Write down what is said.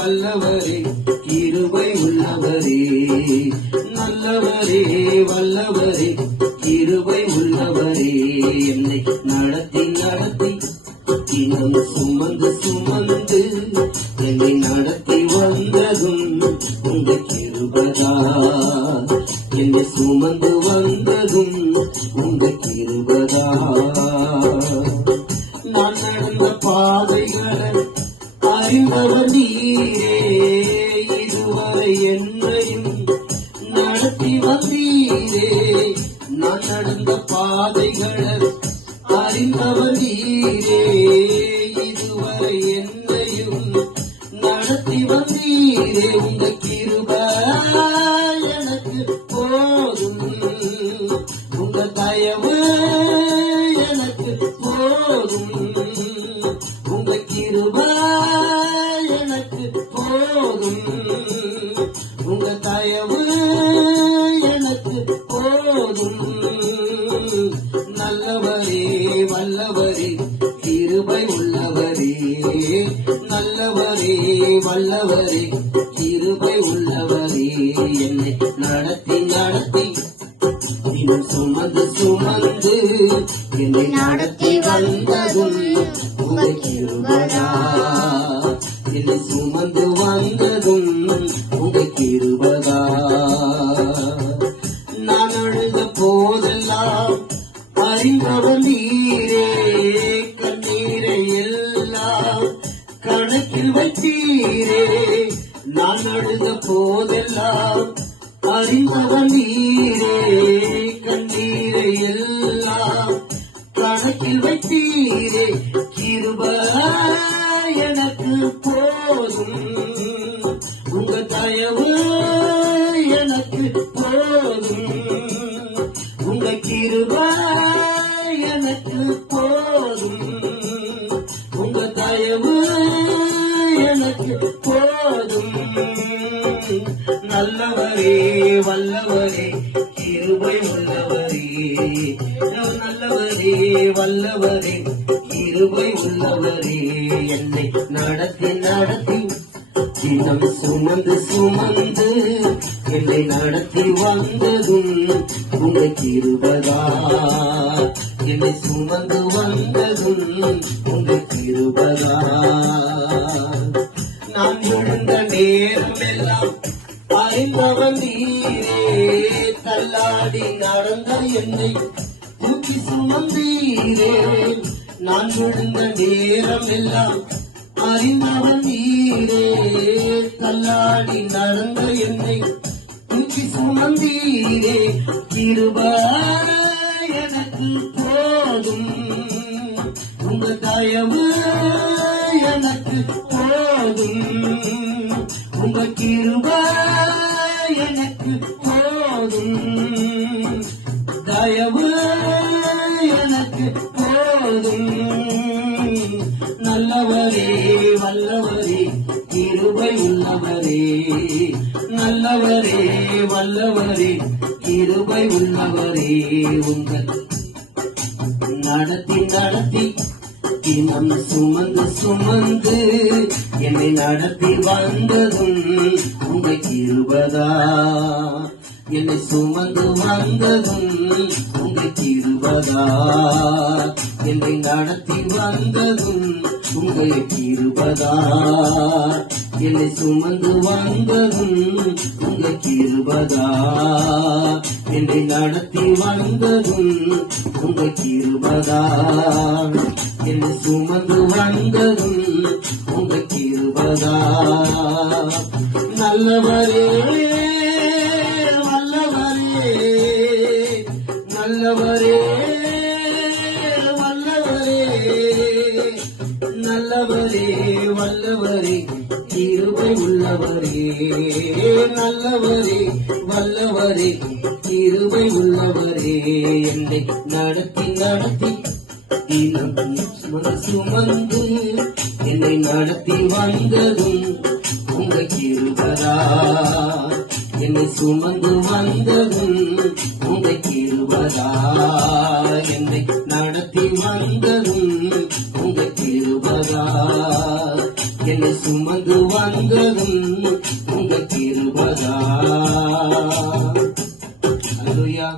வல்லவரே கிருபை உள்ளவரே, நல்லவரே வல்லவரே கிருபை உள்ளவரே, என்னை நடத்தி நடத்தி இன்னும் சுமந்து சுமந்து என்னை நடத்தி வந்ததும் உங்க கிருபதா, என்னை சுமந்து வந்ததும் உங்க கிருபதா. நான் நடந்த பாதைகளை அறிந்தவர் நீரே, இதுவரை என்னையும் நடத்தி வந்தீரே. நான் நடந்த பாதைகளை அறிந்தவர் நீரே, இதுவரை என்னையும் நடத்தி வந்தீரே. உங்க கிருபை எனக்கு போதும், உங்க தயவு எனக்கு போதும், உங்க கிருபை எனக்கு போதும், உங்க தயவு எனக்கு போதும். நல்லவரே வல்லவரே கிருபை உள்ளவரே, நல்லவரே வல்லவரே கிருபை உள்ளவரே, என்னை நடத்தி நடத்தி இன்னும் சுமந்து சுமந்து என்னை நடத்தி வந்ததும் உங்க கிருபையா, என்னை சுமந்து வந்ததும் உங்க கிருபையா. நான் அழுத போதெல்லாம் அறிந்தவர் நீரே, கண்ணீரை எல்லாம் கணக்கில் வைத்தீரே. நான் அழுத போதெல்லாம் அறிந்தவர் நீரே, கண்ணீரை எல்லாம் கணக்கில் வைத்தீரே. கிருபை எனக்கு போதும், உங்க தயவு எனக்கு போதும், உங்க கிருபை எனக்கு போதும், உங்க தயவு எனக்கு போதும். நல்லவரே வல்லவரே கிருபை உள்ளவரே, நல்லவரே வல்லவரே கிருபை உள்ளவரே, என்னை நடத்தி நடத்தி தினம் சுமந்து சுமந்து என்னை நடத்தி வந்ததும் உங்க கிருபையா, என்னை சுமந்து வந்ததும் உங்க கிருபையா. நான் விழுந்த நேரம் எல்லாம் அறிந்தவன் நீரே, தள்ளாடி நடந்த என்னை தூக்கி சுமந்தீரே. நான் விழுந்த நேரம் எல்லாம் அறிந்தவன் நீரே, தள்ளாடி நடந்த என்னை தூக்கி சுமந்தீரே. கிருபை எனக்கு போதும், உங்க தயவு எனக்கு போதும், உங்க கிருபை எனக்கு போதும், தயவு எனக்கு போதும். நல்லவரே வல்லவரே கிருபை உள்ளவரே, நல்லவரே வல்லவரே கிருபை உள்ளவரே, உங்கள் நடத்தி நடத்தி தினம் சுமந்து சுமந்து என்னை நடத்தி வந்ததும் உங்க கிருபையா, என்னை சுமந்து வந்ததும் உங்க கிருபையா, என்னை நடத்தி வந்ததும் உங்க கிருபையா, என்னை சுமந்து வந்ததும் உங்க கிருபையா, என்னை நடத்தி வந்ததும் உங்க கிருபையா, என்னை சுமந்து வந்ததும் உங்க கிருபையா. நல்லவரே வல்லவரே, நல்லவரே வல்லவரே, நல்லவரே வல்லவரே கிருபை உள்ளவரே, நல்லவரே வல்லவரே கிருபை உள்ளவரே, என்னை நடத்தி நடத்தி சுமந்து என்னை நடத்தி வந்ததும் உங்க கிருபையா, என்னை சுமந்து வந்ததும் உங்க கிருபையா, என்னை நடத்தி வந்ததும் உங்க கிருபையா, என்னை சுமந்து வந்ததும் உங்க கிருபைதான். அல்லேலூயா.